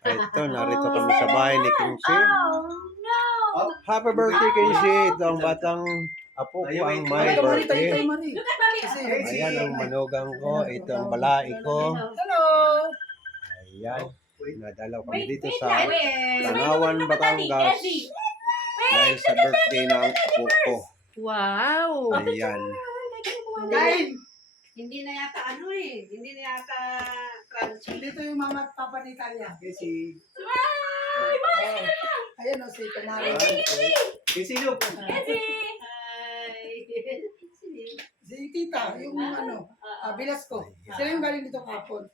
Ito, narito kami sa bahay ni Kingsi. Oh, no! Happy birthday, Kingsi! Ito ang batang apo ko ang may birthday. Look at mommy! Ayan ang manugang ko. Ito ang balai ko. Hello! Ayan. Nadalaw kami Wait, dito wait sa lang, wait. Langawan, Batangas. Dahil sa birthday ng apo ko. Wow! Ayan. Kain! Hindi na yata ano eh. Hindi na yata crunchy. Dito yung mama at papa ni Talia. Kasi, Ayan o si Kumari. kasi look. Kenzie! Ay. Si Tita, yung bilas ko. Sila yung galing dito kapon.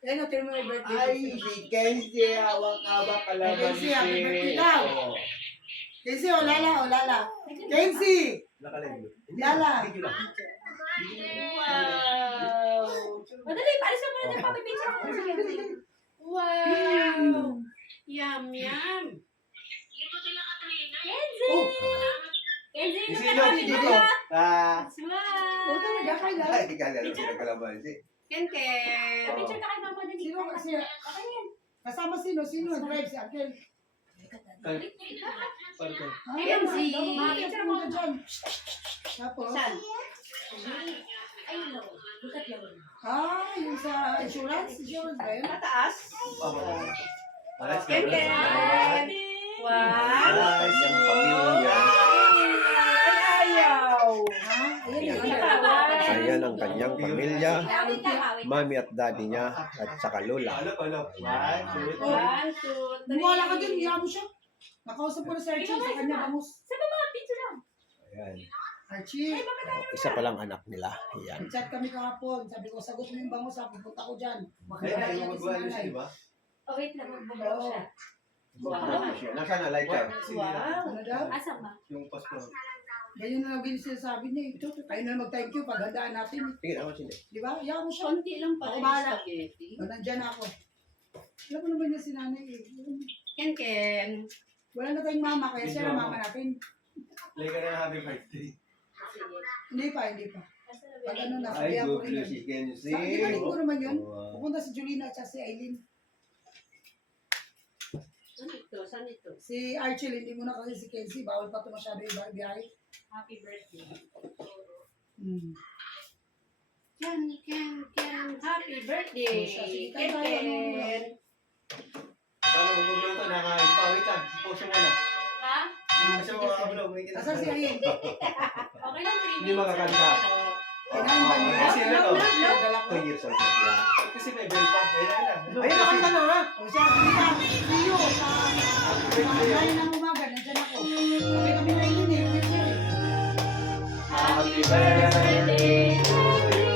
Ayan o, tinan mo yung birthday. Ay, si Kenzie, hawak-hawak ka lang. Kenzie, happy birthday daw. Kenzie, o lala. Kenzie! Lala. Wow! Madali, paalis ka muna dyan, papipicture ako. Wow! Yum, yum! Kenzie! Oh. Kenzie, look Kasi at look, mommy! dito. Look O Smile! talaga, kailan? Ay, kala lang pinagkalaban. Ken Ken! Picture ka kay mama dali. Sino kasi? Okay yan. Kasama sino? Sino? Drive si Akel. Ha? Kenzie. Picture mo dyan. Tapos? Saan? Ayun no. Look at yun. Yung sa insurance? Insurance ba yun? Mataas? Alas Ken Ken! Wow! Ay, yung pamilya. Ay, ayaw! Ha? Ayan yung Ayan ang kanyang pamilya. Awit ka, awit. Mami at daddy niya at saka lola. Alok. 1, 2, 3. 1, 2, 3. Buwala ka dyan, iyan mo siya. Nakausap ko na si Archie sa kanya bangus. Sa baba, picture lang. Ayan. Archie, Isa pa lang anak nila. Ayan. chat kami kahapon. Sabi ko, sagot mo yung bangus ha, pupunta ko dyan. Ay, ay, magwala siya, di ba? Oh, wait lang, magbabaw siya. Nasaan na lighter? Wow! Ano daw? Asan ba? Yung passport. Ganyan na lang sinasabi niya. Ito, tayo na mag-thank you. Paghandaan natin. Tingin ako sila. Di ba? Iyan mo siya. Konti lang pala Ako yung bahala. spaghetti. Nandyan ako. Alam mo naman niya si nanay eh. Ken Ken! Wala na tayong mama, kaya siya na mama natin. Play ka na happy birthday. Hindi pa. Pag ano na, Ay, kaya ko good rin blue yun. si Kenzie. Sa ibalik ko naman yun. Wow. Pupunta si Julina at si Aileen. Saan ito? Saan ito? Si Archie, hindi mo na kasi si Kenzie. Bawal pa ito masyado yung biyahe. Happy birthday. Hmm. Ken! Happy birthday! Ken Ken! Paano mo na ito? Nakain pa. Wait lang. Pause mo na. Ha? Kasi mga kablo, may Asan si Aileen? Okay lang, 3 Hindi makakanta. Kailangan ba niya? Kasi ano to? Dala ko. 2 years old na siya. Kasi may bell pa. Ayun na. Ayun, nakanta na ha? O siya, Julina, see you sa mga ng umaga. Nandiyan ako. Sabi kami na Aileen eh. Happy birthday to you.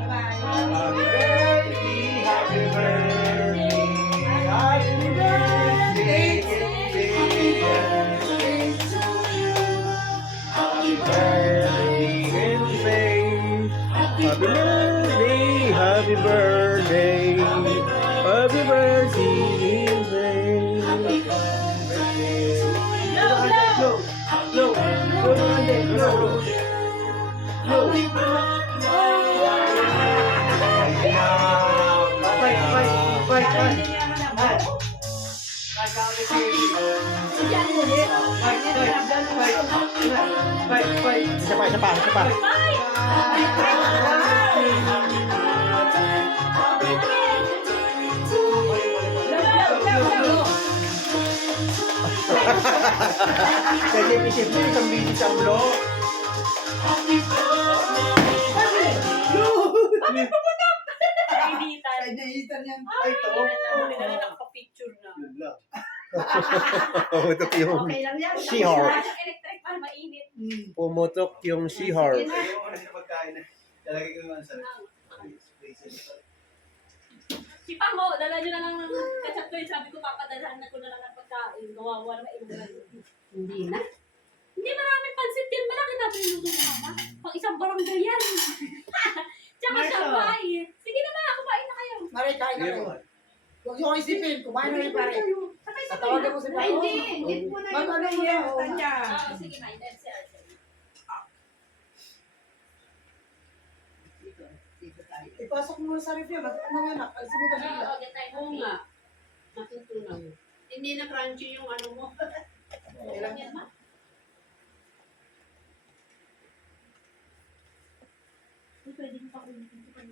Bye-bye. Happy birthday, happy birthday, happy birthday, happy birthday to you. Happy birthday, Kenzie. Happy birthday, happy birthday, happy birthday, Look, Isa pa. Kasi isip mo, isang bilis ang vlog. Kaibitan. Ay, nahihitan yan. Ay, ito. Nakapicture na. Yun lang. Pumutok yung Okay lang yan. seahorse. Yung electric para mainit. Pumutok yung seahorse. Ayaw ko na siya pagkain na. Talagay ko yung sa Si Pamo, dala nyo na lang ng kachat ko yun. Sabi ko, papadalhan na ko na lang ng pagkain. Kawawa na mailugan. Hindi na. Hindi maraming pansit yan. Malaki na yung luto ng mama. Pang isang barangay yan. Tsaka Marso. siya bahay. Sige na ba, kumain na kayo. Mare, kain na kayo. Huwag niyo ko isipin. Kumain na rin pare. Sabay-sabay Tatawagan na. mo si Ay, Pao. hindi po na Mag-ano yung mo na, kanya. oh. Tanya. Sige na, hindi si Arjun. Dito tayo. Ipasok mo muna sa review. Ano nga na? Alisin mo ka Oo, nila. get time Oo movie. nga. Hindi na crunchy yung ano mo. Ilang Yan, ma. Uy, pwede mo pa ulitin ito pag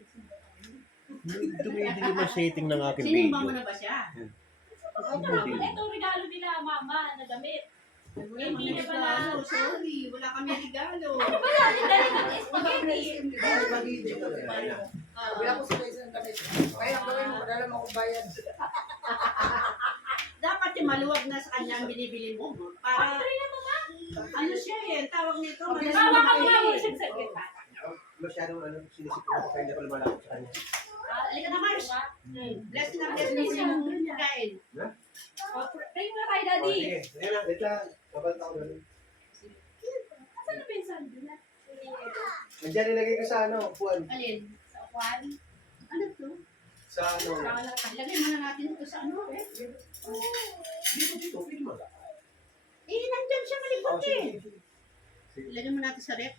Dumidilim ang setting ng aking Sinimba mo video. na ba siya? ito regalo nila, mama, na damit. Wala Hindi kami na pala. regalo. Sorry, wala kami regalo. Wala, dali ng spaghetti. Wala ko sila isang kamay. Kaya ang gawin mo, dala mo akong bayad. Dapat yung maluwag na sa kanya ang binibili mo. Para, ano siya eh, tawag nito. Okay, Tawa ka mga mo siya sa gitna. Masyadong sinisip ko kaya hindi ko lumalapit sa kanya. Halika na, Mars. Bless na siyang pagkain. Pray mo na kay daddy. Sige, sige lang, wait lang. Babalik ako doon. Saan na ba yung sando na? Nandiyan nilagay ko sa ano, upuan. Alin? Sa kwan? Ano to? Sa ano. Ilagay mo na natin ito sa ano eh. Dito, pwede mo. Nandyan siya malibot Oh, eh. sige, sige. Ilagay mo natin sa rep.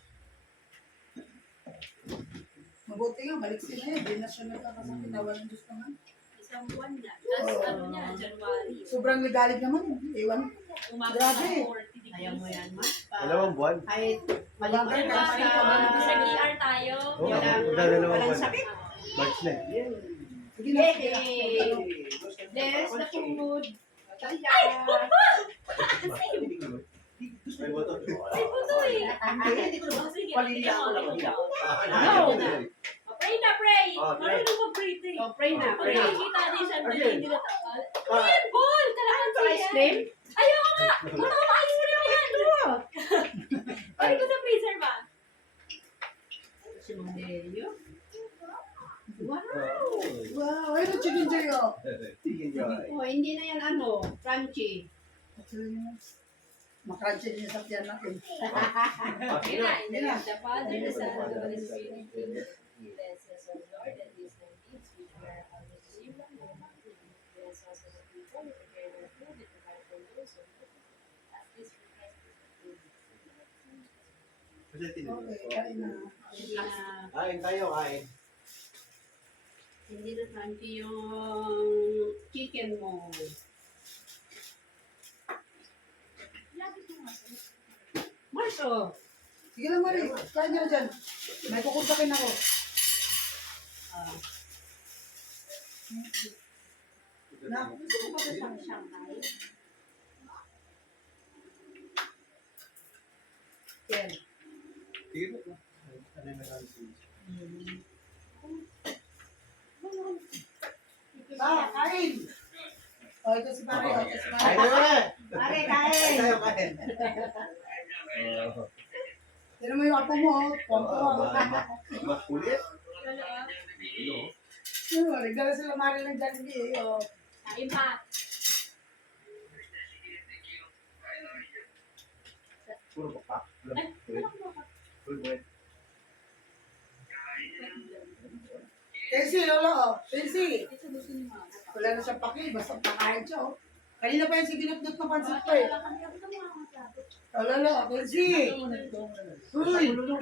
Mabuti nga, balik sila eh. Di na siya nagkakasakit. Tawa ng Diyos naman. Isang buwan na. Last ano niya, January. Sobrang legalig naman. Ewan. Umabot Grabe. sa 40 Ayaw mo yan, ma. Dalawang buwan. Kahit malibot Bagay, ka kahit sa... Nag-ER tayo. Oo, Walang, magdadalawang walang buwan. sakit. March na. Sige na, sige na. Yay! There's the food. Ay, Kaya... May boto. Ay, puto eh. Hindi ko Oh, sige, Paliliya ako lang. tingnan mo. No. Pray na, pray. Oh, pray. Marunong mag-pray to eh. Oh, pray na, Pag pray. nakikita din siya, Okay. hindi na Ayan, Paul! Kalamansi Ice cream? Ayaw nga! Totoo ka ice cream yan! Ay, ko sa freezer ba? Si Mondelio. Wow! Wow, ayun ang chicken joy oh. Tingin niyo ay. Oh, hindi na yan ano, crunchy. Makranche din sa tiyan natin. Yun na, in the name of the Father, the Son, and the Holy Okay. Spirit. Bless us, O Lord, and these my needs, which are our receive and your money. Bless us as a people, and prepare their food, and provide for those who need it. As this request is Okay, kain na. Hindi na, Kain tayo, kain. hindi na crunchy yung chicken mo. Marso! Sige lang, Mari. Kain nyo na dyan. May kukuntakin ako. Na, Gusto mo ba sa Shanghai? Yan. Sige po. Ano yung nag-alis? kain! O, ito si Mari. O, ito si Kain Mari. tayo na! Pare, Kain kain! tayo, kain. Tinan mo yung apo mo, oh. Pwampuwa. Makulit. Regala sila Mari ng Jollibee, eh. O. Kain pa. Puro baka. Puro buwan. Tensi, lolo, o. Tensi. Wala na siyang paki, basta pakain siya, o. Kanina pa yung siginap-dot na pansit pa, eh. O, lolo, Tensi. Uy, lolo,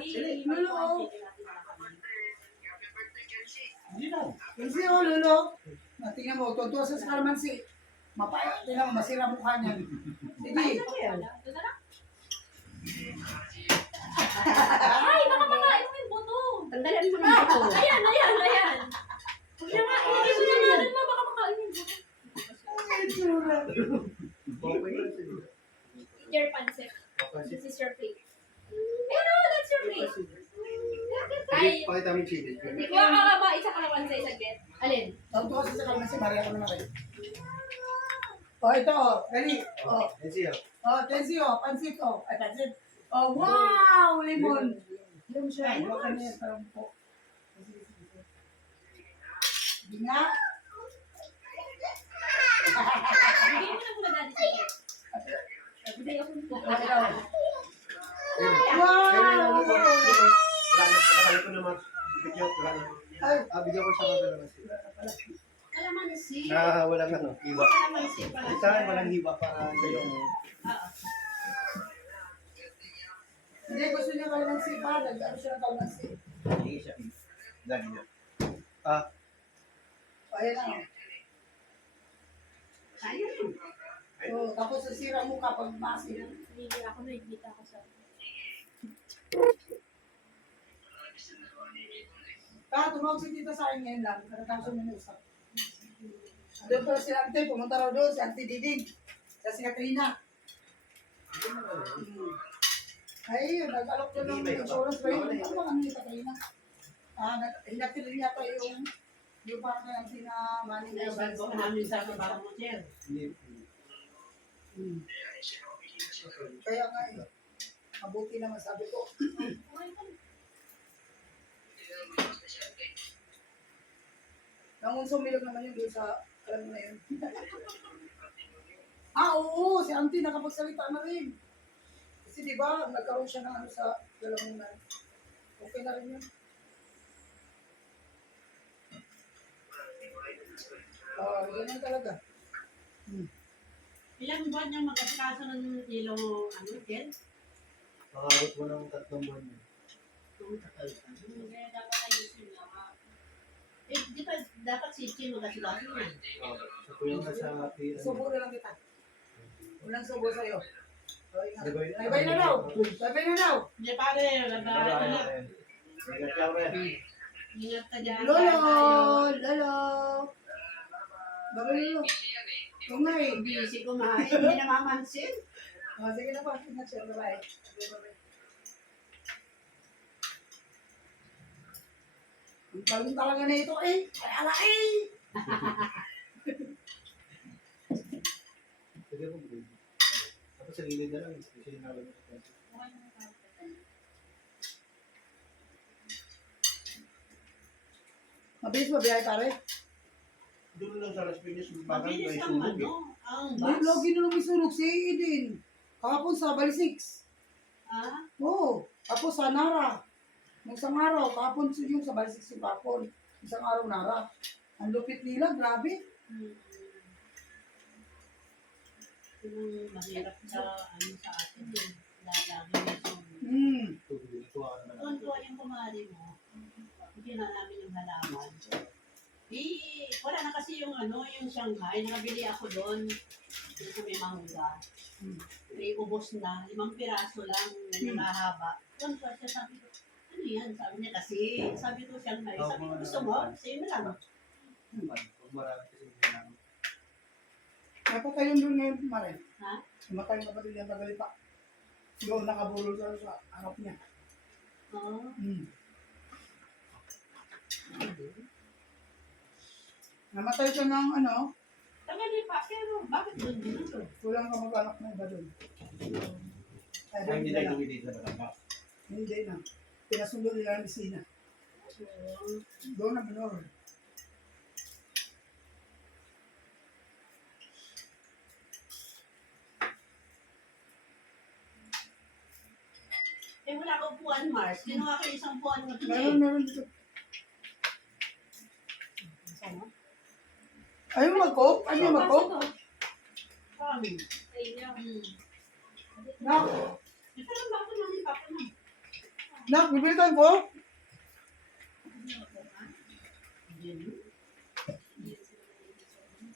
o. Tensi, o, lolo. Tingnan mo, tutuwa sa kalamansi. Mapaya, tingnan mo, masira mukha niyan. Sige. Ay, baka makain mo yung buto. Tanggalan mo na ito. Ayan. Huwag na nga, hindi mo na natin ba, baka makain yung buto. Ay, tsura. Your pancit. This is your plate. Ayun o, that's your plate. Ay, Pakita mo yung chili. kuha ka ba, isa ka naman sa isaglit. Alin? Tutuwa sa kalamansi, Maria ko naman kayo. O, ito, o. Dali. O. Yan siya. Oh, Tensi, oh, pansit, oh. Ay, pansit. Oh, wow! Limon. Limon siya. Baka niya, parang po. Hindi nga. Bigay mo na muna dati sa plate. Bigay ako nito. Wow! Nakakali ko naman. Bigyan ko lang. Ay, Bigyan ko siya ng dalawa. Kalamansi. Na walang ano, hiwa. Kalamansi pala. Sa akin walang hiwa para kayo. hindi, gusto niya kalamansi pa. Nag-ano siya ng kalamansi. Hindi siya. Lagi niya. O, ayan na, oh. Ayun. Oo, tapos sisira mo kapag masin. Hindi ako nakikita ko sa... Tumawag si tita sa akin ngayon lang. Katatapos mo usap. Doon pala si Ante, pumunta raw doon, si Ante Diding. Sa si Katrina. Ay, nag-alok doon ng insurance ba yun? Ano ba kami ni Katrina? Hinapin rin yata yung parang kaya ang sinamani na Sabi ko namin sa trabaho mo, sir. Kaya nga eh. Mabuti naman sabi ko. Nangunsong milog naman yun doon sa, alam mo na yun. Oo, si Auntie nakapagsalita na rin. Kasi di ba, nagkaroon siya ng ano sa lalamunan. Okay na rin yun. Ganyan talaga. Ilang buwan yung mag-asikaso ng ilaw, ano, sir? Makabot mo ng 3 buwan yun. Kaya dapat ayusin lang. Di ba dapat si Chim mag-asikaso yan? Sa kuya ka sa pira. Subo na lang kita. Walang subo sa'yo. Sabay Bye-bye na daw. Bye-bye na daw. Hindi pare, Ingat ka, pre. ingat ka dyan. Lolo! Lolo! Bye-bye lolo. Umay. Busy kumain, hindi namamansin. Sige na po. Ingat siya. Bye-bye. Bye-bye. Ang taling talaga na ito eh. Ala eh. Sige po, bro. Tapos sa gilid na lang. Kasi nalang mo sa kasi. Mabilis ba biyahe pare? Doon lang sa Las Piñas. Mabilis ang ano, ang Ay, bus. lagi na lang may sunog si Eden. Kahapon sa Balisix. Ah, Oo. Tapos sa Nara. Nung isang araw, kahapon yung sa Balisix yung kahapon. Isang araw Nara. Ang lupit nila, grabe. yung mahirap sa ano sa atin yun. Lalagi yung Tubig na tuwa ka naman. tuwan-tuwa yung kumari mo. Hindi na namin yung halaman. Wala na kasi yung ano, yung Shanghai. Nakabili ako doon. Yung sa may mangga. May ubos na. 5 piraso lang. Ganyan mahaba. Tuwan-tuwa siya. Sabi ko, ano yan? Sabi niya kasi. Sabi ko Shanghai. Sabi ko, gusto mo? Sa'yo na lang. Huwag marami kasi hindi namin. Napatay yung doon ngayon, Mare. Ha? Namatay yung kapatid niya, tagal pa. Doon, nakabulol sa harap niya. Oo. Namatay siya ng ano, Tagali pa. Pero bakit doon din ito? kulang kamag-anak na iba doon. Ay, Ay, hindi na na. lumili sa Batangas. Hindi na. Pinasundo nila ang bisina. Doon na minor. Wala akong puan, Mars. Kinuha ko isang puan mo doon Meron dito. Sana? Ayaw mag-cook? Ayaw mag-cook? Kami. Sa inyo. Nak, Ito lang ba ito namin papa na? nak, bibilitan ko?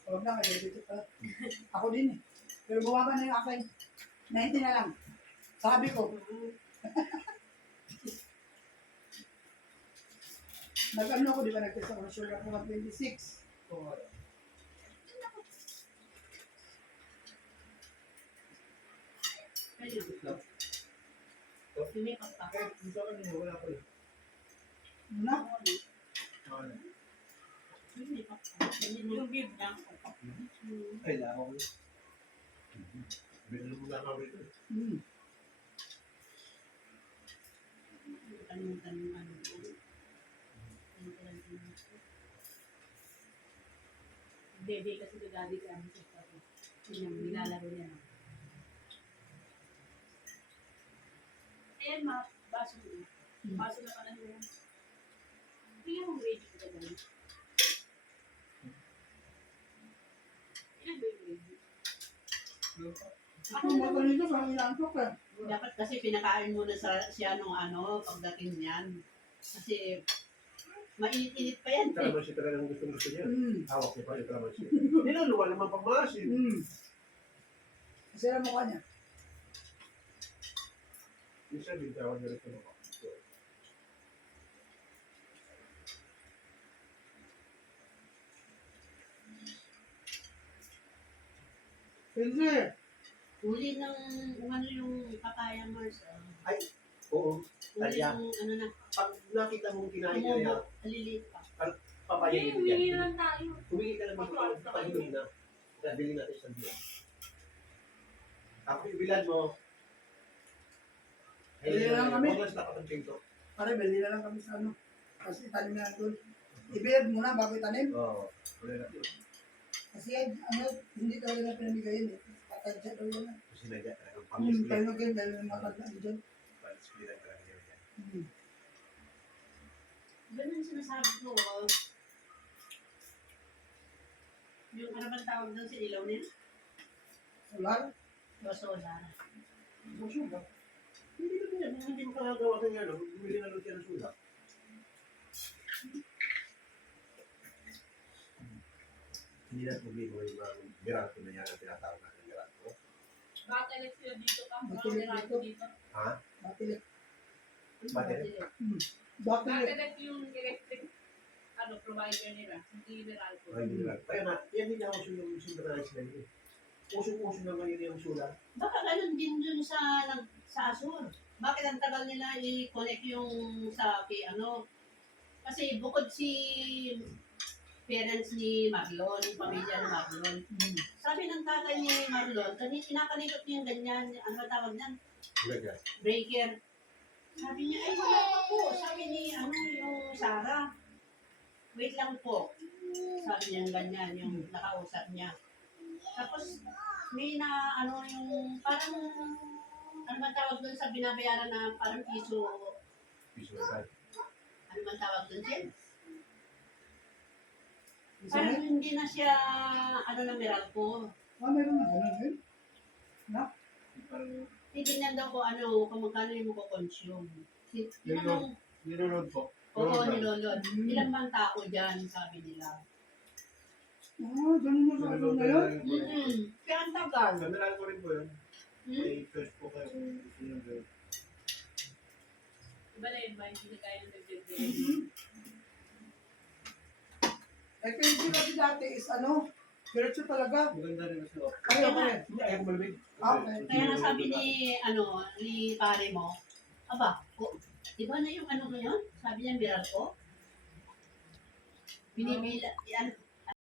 Huwag na, may dito pa. Ako din eh. Pero buwaban na yung akin. 90 na lang. Sabi ko. Nag-ano ako, di ba? Nag-test ako ng sugar ko 126. Lumipat pa. Kahit dito ka niyo, wala pa rin. Na? Ano? Lumipat pa. Yung beef lang. Kailangan ko. Bilhin mo na kami ito. Kalimutan yung ano. Bebe kasi nagadi ka ano sa pati. Yun yung nilalaro niya. Ayan, ma. Baso mo. Baso na pala niya. Tingnan mo ready ko dyan. Ilan ba yung ready? Ako mo nito, parang ilantok eh. Dapat kasi pinakain muna siya nung ano, pagdating niyan. Kasi mainit-init pa yan. Kalamansi talagang gusto niya. Mm. Hawak niya pa yung kalamansi. Nilaluwa naman pang maasin. Mm. Kasi ang mukha niya. Minsan, hindi ako nilito ng Hindi. Huli ng ano yung papaya Mars. Oo. Huli Talya. ng ano na. Pag nakita mong kinain niya Umubo. yan, Maliliit pa. papaya Hindi, yun humingi yan. lang tayo. Humingi ka naman pag inom na. Nabili natin sa biyan. Tapos ibilad mo. Bili lang kami. Huwag lang dapat ang pinto. Pare, bili na lang kami sa ano. Kasi tanim na doon. Ibilad muna bago itanim. Oo. Wala na yun. Kasi ano, hindi talaga na pinamigayin eh. Patadya daw yun. Kasi nandiyan talagang pang-display. Tayo kayo dahil may matanda dyan. Pang-display lang talaga yan. Ganun sinasabi ko. Yung ano bang tawag doon sa ilaw niya? Solar. Basola. Buso ba? Hindi naman yan. Hindi mo kagagawa ng yan. Bumili na lang siya ng sulat. Hindi na bumili mo yung mga Miracle na yan ang tinatawag natin Miracle. Bakit ulit sila dito ka? Matulit Bakit dito? Ha? Batilik. Battery? Batilik. Bakit yung electric provider nila? Hindi Meralco. Ay, Miracle. Kaya na, yan din ang uso yung synchronized na yun. Uso-uso na ngayon yung sulat. Baka ganun din dun sa Azure. Bakit ang tagal nila i-connect yung sa ano? Kasi bukod si parents ni Marlon, pamilya ni Marlon. Sabi ng tatay ni Marlon, kinakalikot niya yung ganyan, ano ba tawag niyan? Breaker. Breaker. Sabi niya, ay wala pa po. Sabi ni yung Sarah, wait lang po. Sabi niya ganyan, yung nakausap niya. Tapos, may yung parang, ano man tawag doon sa binabayaran na parang piso, Piso na tayo. ano man tawag doon siya? Isa Parang na. hindi na siya, ano na Meralco. Meron na ganun yun. Hindi niya daw kung ano, kung magkano yung consume. Nilolod. Nilolod po. Oo, nilolod. Ilang bang tao dyan, sabi nila. Ganun na sa ano na yun. Kaya ang tagal. Sa Miracle rin po yun. Hmm? May choice po kayo kung gusto nyo gawin. Iba na yun ba? Hindi kaya na nag-deliver. Eh, kaya kasi dati is ano, diretso talaga. Maganda rin sa loob. Kaya ko rin. Hindi, ayaw malamig. Okay. Kaya nga sabi ni pare mo, aba, iba na yung ano ngayon? Sabi niya, Meralco? Binibila,